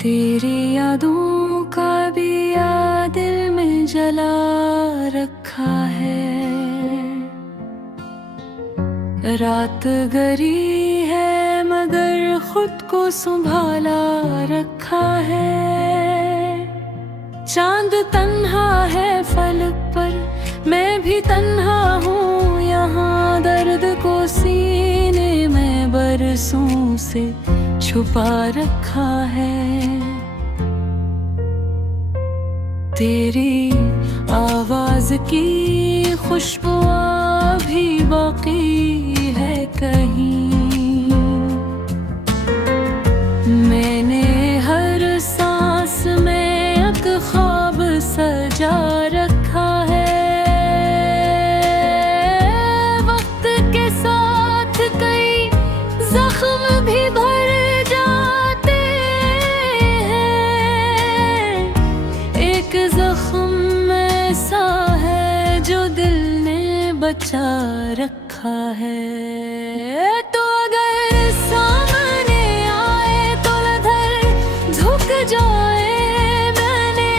तेरी यादों का दिया दिल में जला रखा है। रात गरी है मगर खुद को संभाला रखा है। चांद तन्हा है फलक पर, मैं भी तन्हा हूँ यहाँ। दर्द को सीने में बरसों से छुपा रखा है। तेरी आवाज की खुशबू भी बाकी है कहीं। मैंने हर सांस में एक ख्वाब सजा रखा है। वक्त के साथ कई जख्म भी भर जाते हैं। एक जख्म ऐसा है जो दिल ने बचा रखा है। तो अगर सामने आए तो लधर झुक जाए। मैंने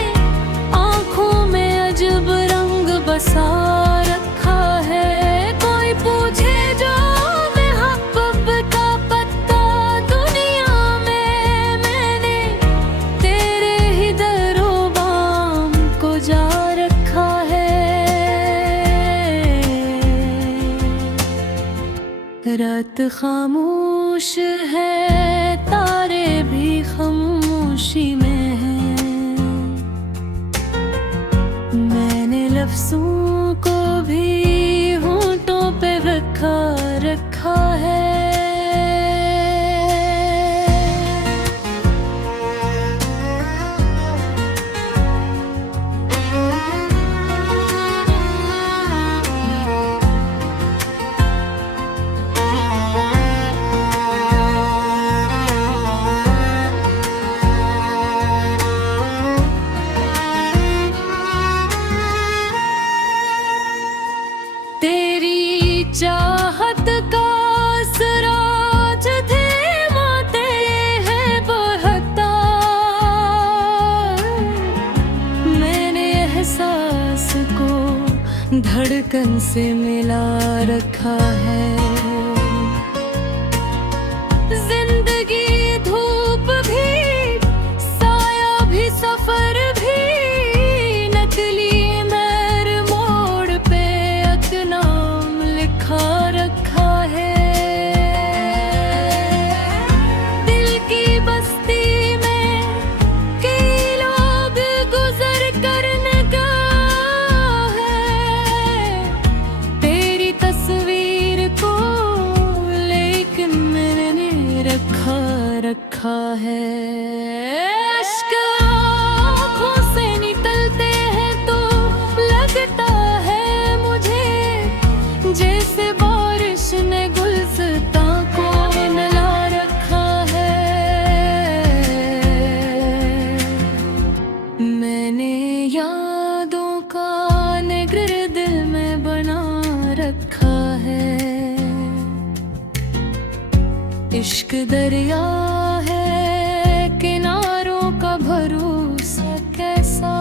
आंखों में अजब रंग बसा रखा है। कोई पूछे जो मोहब्बत का पत्ता दुनिया में, मैंने तेरे ही दरोबाम को जा रखा है। रात खामोश है, तारे भी खामोशी में हैं। मैंने लफ्ज़ों को भी होंठों पे रखा है। तेरी चाहत का सराज धीमाते है बहता। मैंने एहसास को धड़कन से मिला रखा है। जिंदगी धूप भी, साया भी, सफर भी, नकली मैर मोड़ पे एक नाम लिखा रखा है। दिल की बस्ती में कई लोग गुजर करने का है। तेरी तस्वीर को लेकिन मैंने रखा है। अश्क आँखों से निकलते हैं तो लगता है मुझे जैसे बारिश ने गुलदस्ता को नला रखा है। मैंने यादों का नगर दिल में बना रखा है। इश्क दरिया है, किनारों का भरोसा कैसा।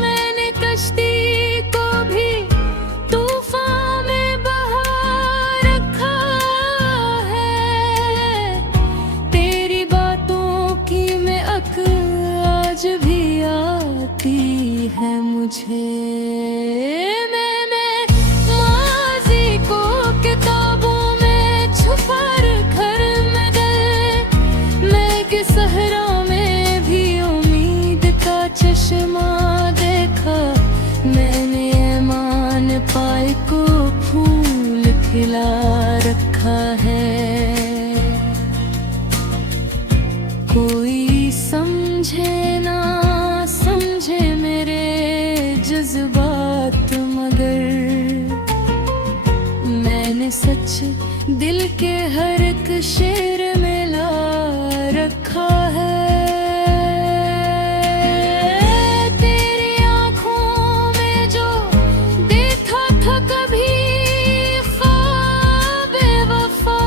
मैंने कश्ती को भी तूफान में बहा रखा है। तेरी बातों की महक आज भी आती है मुझे। चश्मा देखा मैंने, ईमान पाए को फूल खिला रखा है। कोई समझे ना के हर एक शेर में ला रखा है। तेरी आंखों में जो देखा था कभी ख्वाब वफा,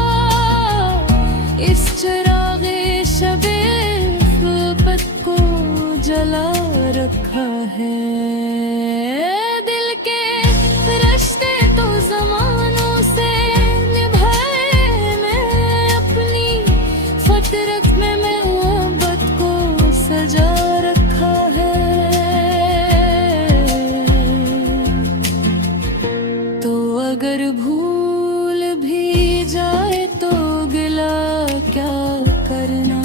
इस चिरागे शबे ख़ुल्क़त को जला रखा है। दिल के रिश्ते तो ज़मानों से निभाए, मैं अपनी फ़तरत में मोहब्बत को सजा रखा है। तो अगर भूल भी जाए तो गिला क्या करना,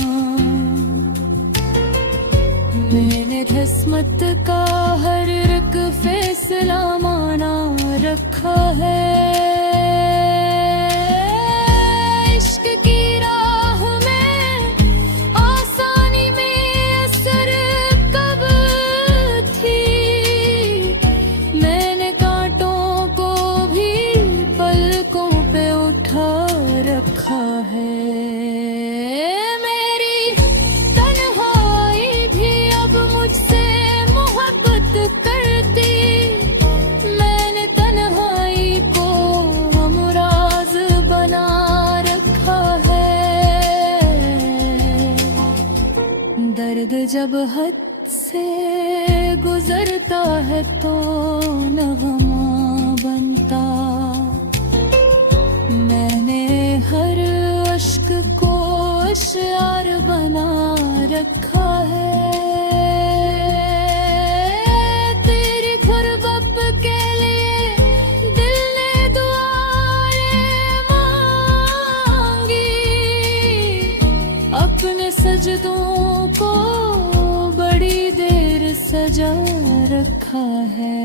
मैंने किस्मत का हर एक फैसला माना रखा है। इश्क की राह में आसानी में असर कब थी, मैंने कांटों को भी पलकों पे उठा रखा है। दर्द जब हद से गुजरता है तो नगमा बनता, मैंने हर अश्क को इशार बना रखा है। तेरी गुर्बत के लिए दिल ने दुआएं मांगी, अपने सजदों को बड़ी देर सजा रखा है।